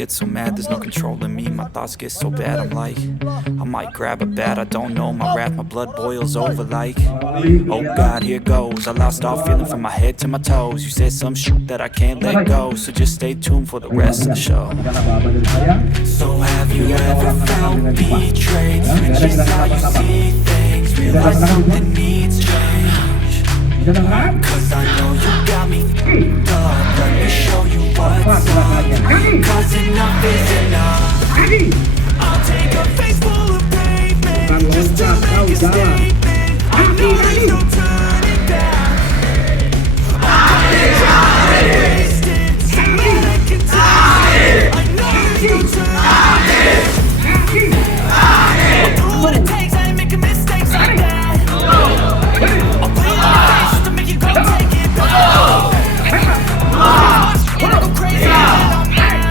get so mad, there's no controlling me. My thoughts get so bad, I'm like, I might grab a bat, I don't know. My wrath, my blood boils over like, oh God, here goes. I lost all feeling from my head to my toes. You said some shit that I can't let go, so just stay tuned for the rest of the show. So have you ever felt betrayed? Switches how you see things, realize something needs change. Cause I know you got me f***ed up. Let me show you what's up. Cause enough is enough. I'll take a face full of pavement just to make a statement. I know there's no turning back. I'm wasted, so I can taste it. I know there's no turning back. I'll do what it takes, I ain't making mistakes like that. I'll put it on your face just to make you go take it back. And I go crazy and I'm mad.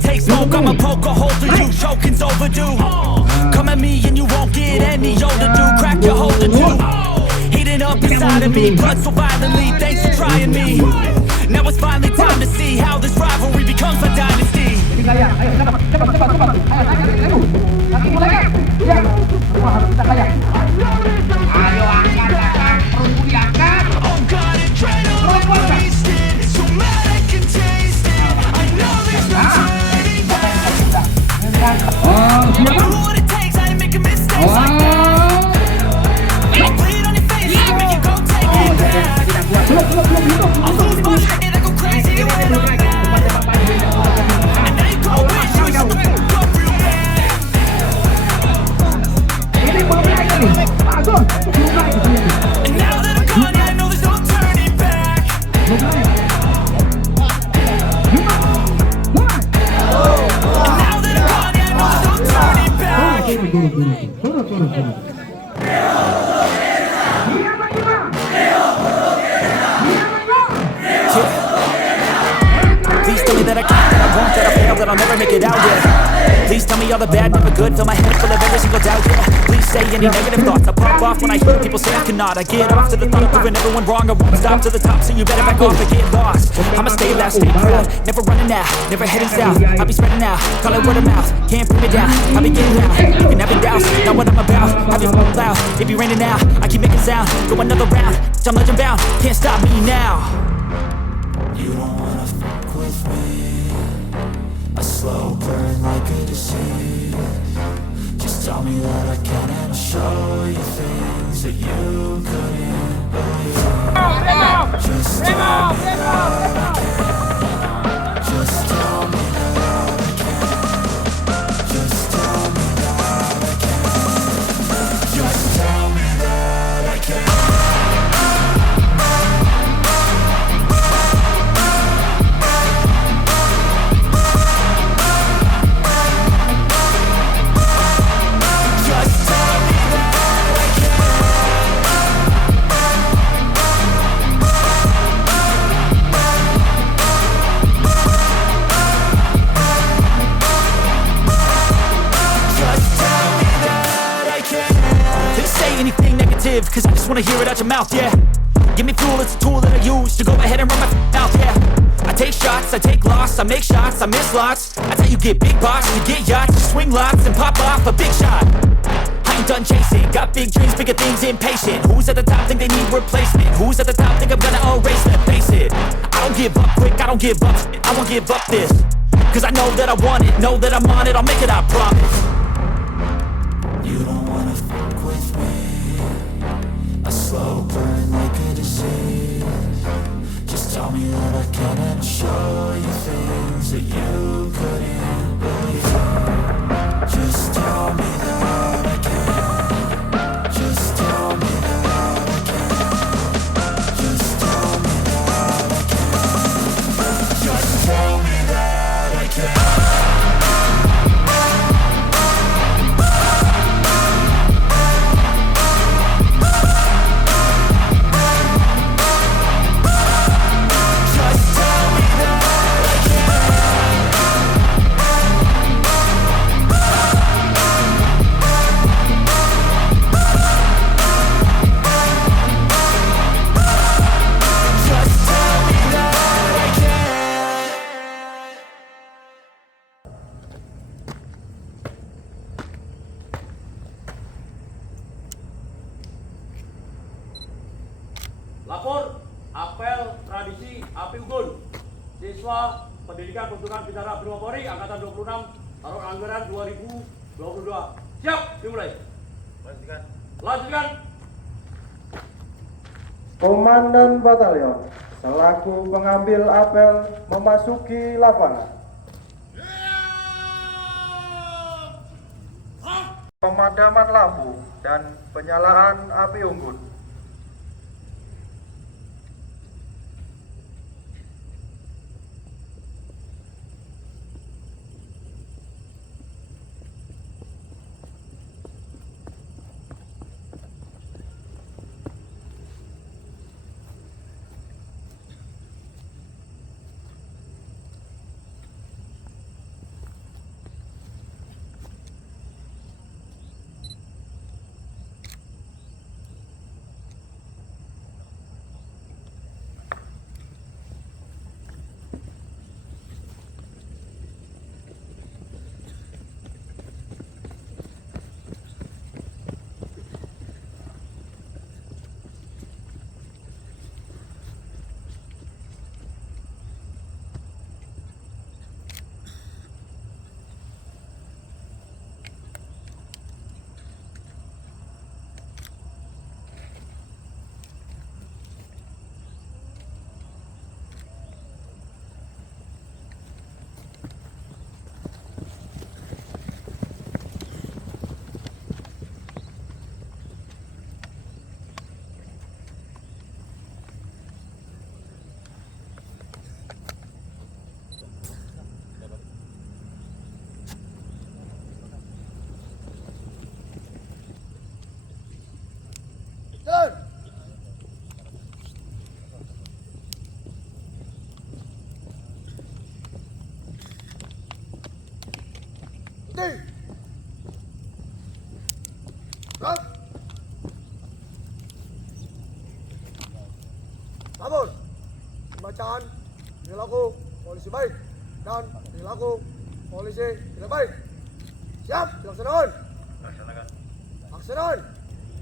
Take smoke, I'ma poke a hole through you. Choking's overdue. Come at me and you won't get any older, dude. Crack your holder too. Heating up inside of me, blood so violently. Thanks for trying me. Now it's finally time to see how this rivalry becomes a dynasty. Oh God, adrenaline wasted. So mad I can taste it. I know there's no turning back. I'll do what it takes, I ain't making mistakes like that. I'll put it on your face, I'll make you go take it back. I'll lose my shit and I go crazy when I'm mad. And now you go wish you shut the fuck up real bad. And now that I'm gone, yeah, I know there's no turning back. And now that I'm gone, yeah, I know there's no turning back. Please tell me that I can't, that I won't, that I fail, that I'll never make it out, yeah. Please tell me all the bad, never good, fill my head full of every single doubt, yeah. Please say any negative thoughts, I pop off when I hear people say I cannot. I get off to the thought of proving everyone wrong, I won't stop to the top, so you better back off and get lost. I'ma stay loud, stay proud, never running out, never heading south. I'll be spreading out, call it word of mouth, can't put me down, I'll be getting loud. You can have it doubts, not what I'm about, have your phone loud. It be raining now, I keep making sound, go another round, I'm legend bound, can't stop me now. You don't wanna fuck with me, a slow burn like a disease. Just tell me that I can and I'll show you things that you couldn't believe. Just tell me that I can. Just tell me that I can. Just tell me that I can. Just tell me that I can. Cause I just wanna hear it out your mouth, yeah. Give me fuel, it's a tool that I use to go ahead and run my mouth, yeah. I take shots, I take loss, I make shots, I miss lots. That's how you get big boss, you get yachts, you swing lots and pop off a big shot. I ain't done chasing, got big dreams, bigger things, impatient. Who's at the top think they need replacement? Who's at the top think I'm gonna erase them? Face it, I don't give up quick, I don't give up shit, I won't give up this. Cause I know that I want it, know that I'm on it, I'll make it, I promise. You don't wanna fuck with me, a slow burn like a disease. Just tell me that I can and I'll show you things that you couldn't believe. Just tell me that I can. Just tell me that I can. Just tell me that I can. Just tell me that I can. Siswa Pendidikan Konsultan Bintara Brimob Angkatan 26 tahun anggaran 2022. Siap, dimulai. Lanjutkan. Komandan Batalion selaku pengambil apel memasuki lapangan. Pemadaman lampu dan penyalaan api unggun. Namun, pembacaan perilaku polisi baik dan perilaku polisi tidak baik. Siap, dilaksanakan. Laksanakan.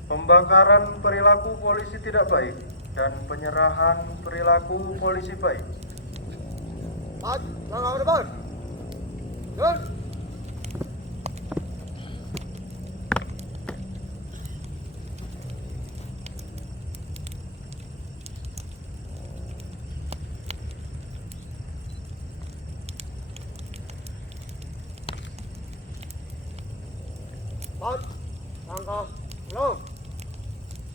Pembakaran perilaku polisi tidak baik dan penyerahan perilaku polisi baik. Empat, langkah ke depan. Dan empat, langkah belum.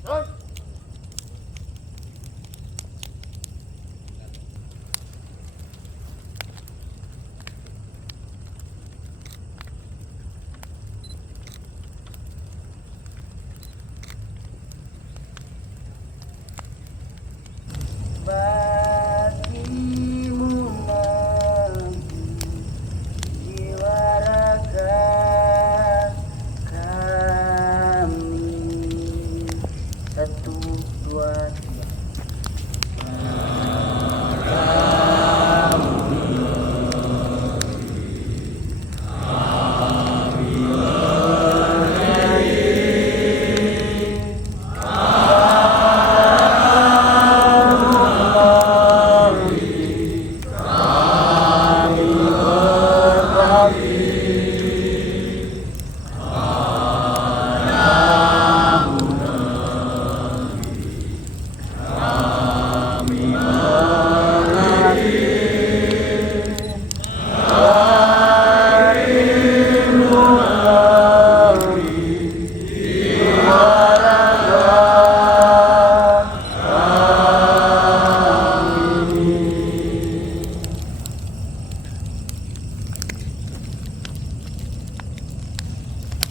Dan bagimu nanti jiwa raga kami. 1, 2, 3.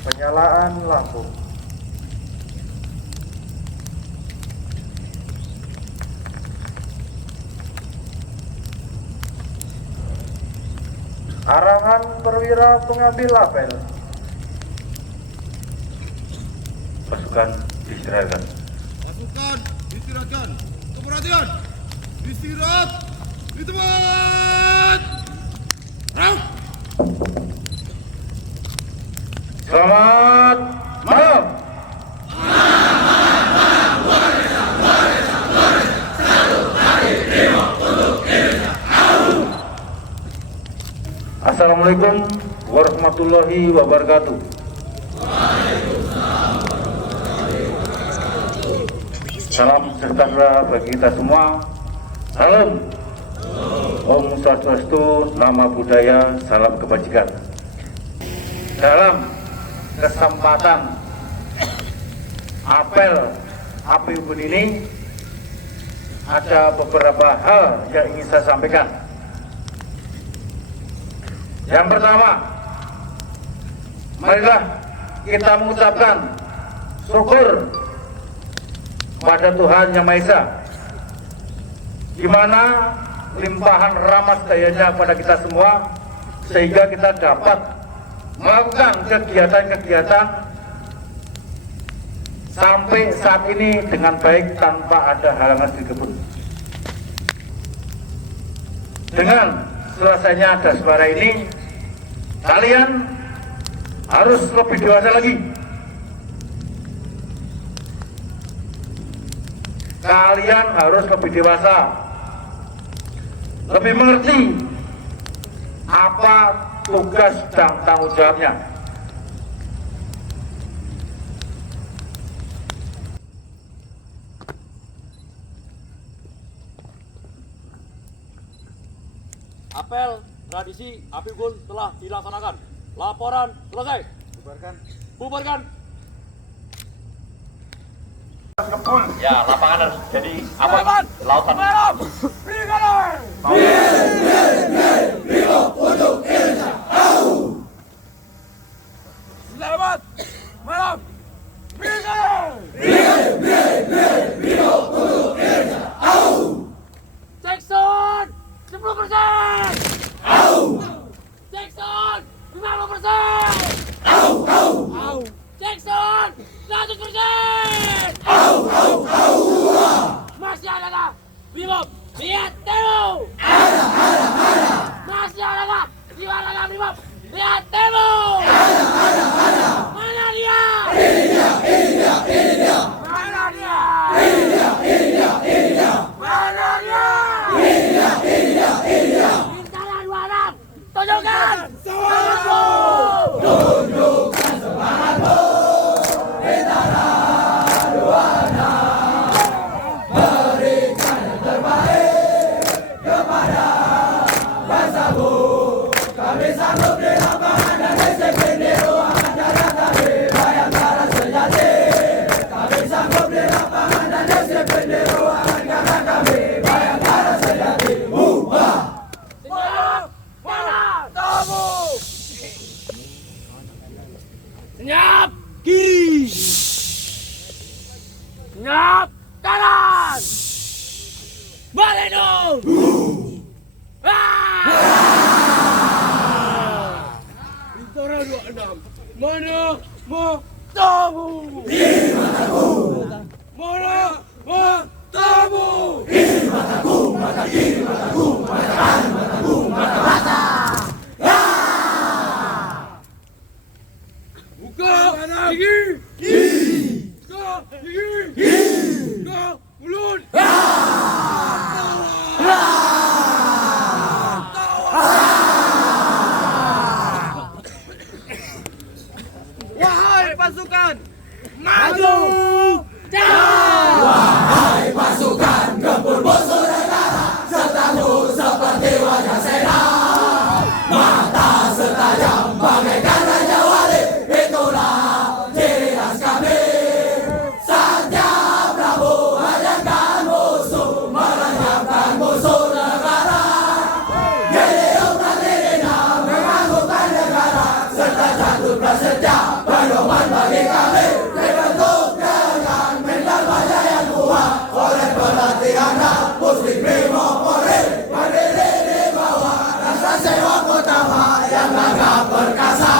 Penyalaan lampu. Arahan perwira pengambil apel. Pasukan istirahatkan. pasukan istirahatkan. Keperhatian. Istirahat di tempat. Rauh. Selamat malam. Assalamualaikum warahmatullahi wabarakatuh. Salam sejahtera bagi kita semua. Salam. Om Swastiastu, nama budaya, salam kebajikan. Dalam kesempatan apel api unggun ini ada beberapa hal yang ingin saya sampaikan. Yang pertama, marilah kita mengucapkan syukur pada Tuhan Yang Maha Esa, di mana limpahan rahmat dayanya kepada kita semua, sehingga kita dapat melakukan kegiatan-kegiatan sampai saat ini dengan baik tanpa ada halangan sedikitpun. Dengan selesainya Dasbhara ini, kalian harus lebih dewasa lagi. Kalian harus lebih dewasa, lebih mengerti apa tugas dan tanggung jawabnya. Apel tradisi api unggun telah dilaksanakan. Laporan selesai. Bubarkan. Bubarkan. Ya, lapangan harus jadi apa? Lautan. Malam. Berikan. Brimob untuk Indonesia. Selamat malam. Berikan. Brimob untuk Indonesia. Jackson 10%. Jackson 50%. Jackson 100%. Masih adakah Brimob lihat demo? Masih adakah di mana Brimob lihat demo? Mana dia? Ini dia. Mana dia? Mana dia? Bintang 26 tunjukkan semangatmu. Tunjukkan semangatmu. Bintara 26 berikan yang terbaik kepada bangsamu. Kami sanggup di lapangan dan disiplin di ruangan darah kami bayangkara sejati. Kami sanggup di lapangan dan disiplin di ruangan darah kami bayangkara sejati. Senyap kanan tamu. Senyap kiri. Senyap kanan. Balik dong. Bintara 26 mana mau tamu? Ini mataku. Mana mau tamu? Ini mataku, mata kiri mataku, mata kanan mataku, mata mata. Buka gigi. Buka gigi. Buka mulut. Wahai pasukan, maju! Wahai pasukan gempur musuh negara, sertamu seperti wajah Sena. Mata setajam bagaikan raja wali, itulah ciri khas kami. Saatnya Prabu hajarkan musuh, melenyapkan musuh negara. Giliung Pratirina menganggukkan negara, serta jatuh prasetya pedoman bagi kami. Dibentuk dengan mental baja yang kuat oleh pelatihan muslim Brimob Polri. Berdiri di bawah rasa sewa utama yang gagah perkasa.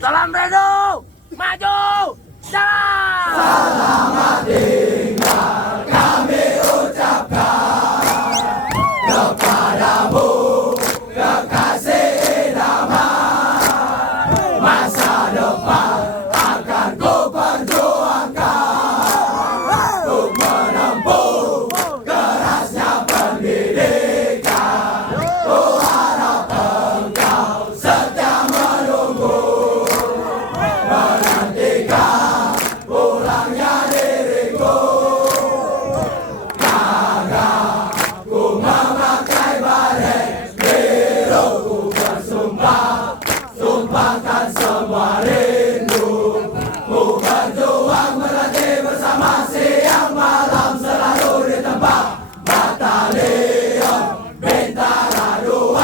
Salam Redo, maju, jalan. Selamat tinggal kami ucapkan kepadamu kekasih idaman. Masa depan akan ku perjuangkan untuk menempuh kerasnya pendidikan. Ku harap engkau setia menunggu, menantikan pulangnya diriku. Gagah ku memakai baret biru, ku bersumpah, sumpahkan semua rindu. Ku berjuang berlatih bersama siang malam, selalu di tempat batalion Bintara 2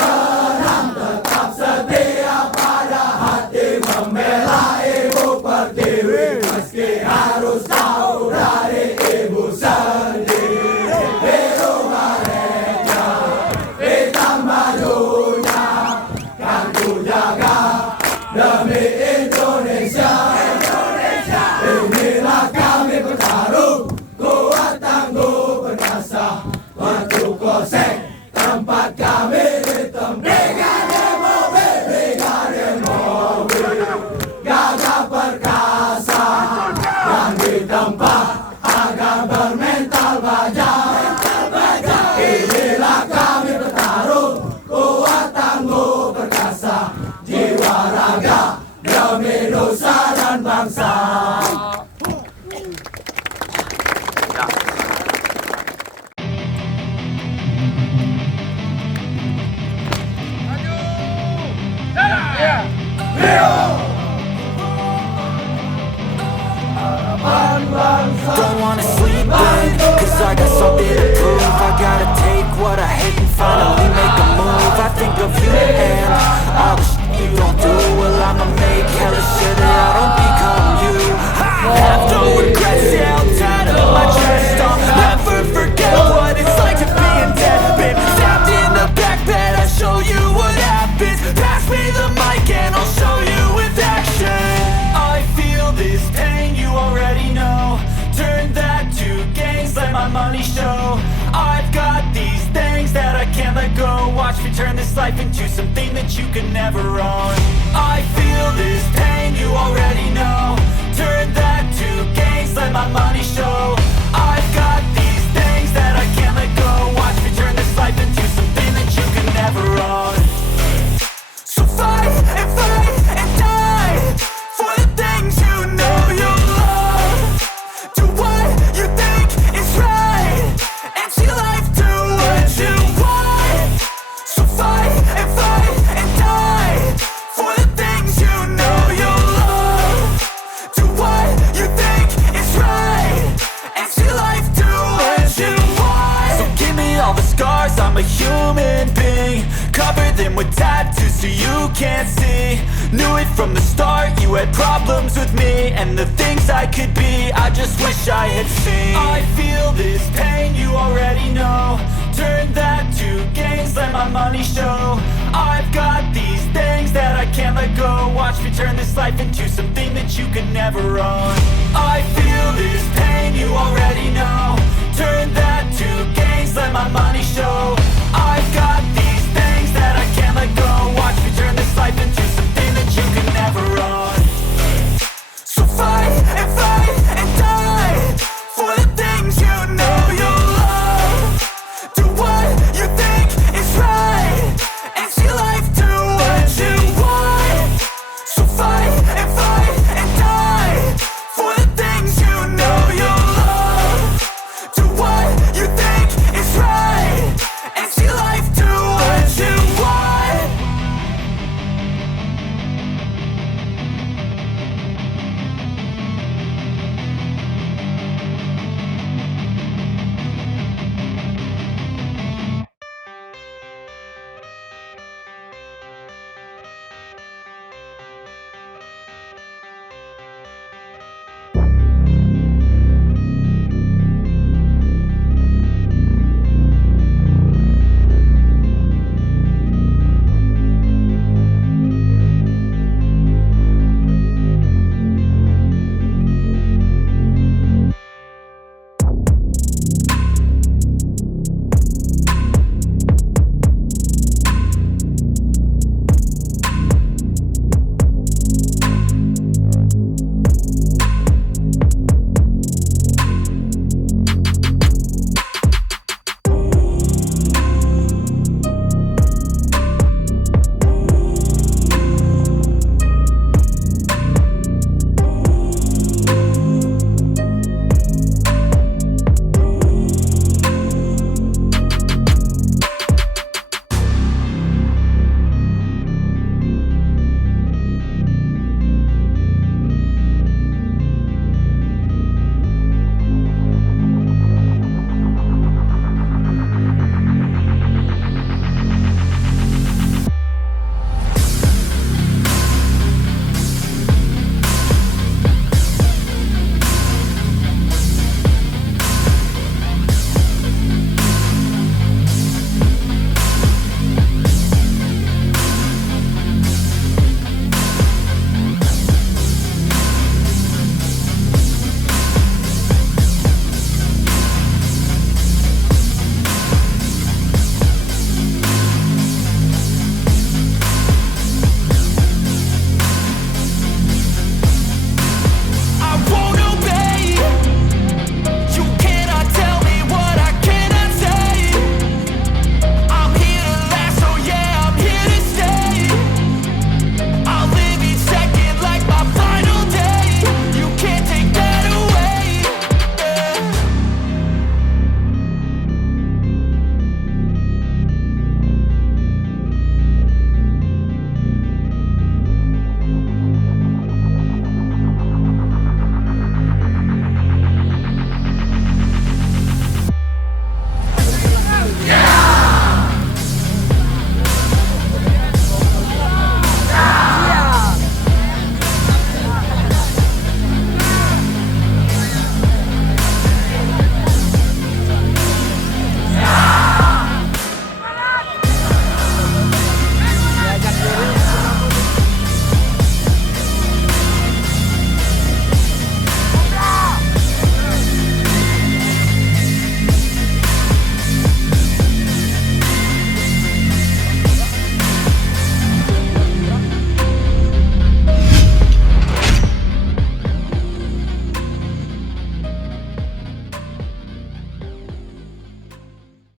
6, tetap setia pada hati membela ibu pertiwi, meski harus tahu dari ibu sendiri. Biru baretnya, hitam bajunya, kan ku jaga demi Indonesia. Inilah kami bertarung, kuat tangguh perkasa, waktu kosek tempat kami ditempuh. Brigade mobil, brigade mobil, gagah perkasa yang ditempa agar bermental baja. Inilah kami bertarung, kuat tangguh perkasa, jiwa raga demi nusa dan bangsa. Don't wanna sleep in, cause I got something to prove. I gotta take what I hate and finally make a move. I think of you and all the shit you don't do. Well, I'ma make hella sure that I don't become you. I have no regrets, yeah, I'm tired of my chest. I'll never forget what it's like to be in debt. Been stabbed in the back bed, I'll show you what happens. Pass me the mic and I'll show you with action. I feel this pain, you already know. Turn that to gains, let my money show. I've got these things that I can't let go. Watch me turn this life into something that you can never own. I feel this pain, you already know. Turn that to gains, let my money show. I've got these things that I can't let go. Watch me turn this life into something that you can never own. So fight and die for the things you know you love. Do what you think is right and see life do what you want. So fight and die for the things you know you love. Do what you think is right and see life do what you want. So give me all the scars, I'm a human being. Cover them with tattoos so you can't see. Knew it from the start, you had problems with me and the things I could be, I just wish I had seen. I feel this pain, you already know. Turn that to gains, let my money show. I've got these things that I can't let go. Watch me turn this life into something that you could never own. I feel this pain, you already know. Turn that to gains, let my money show. I've got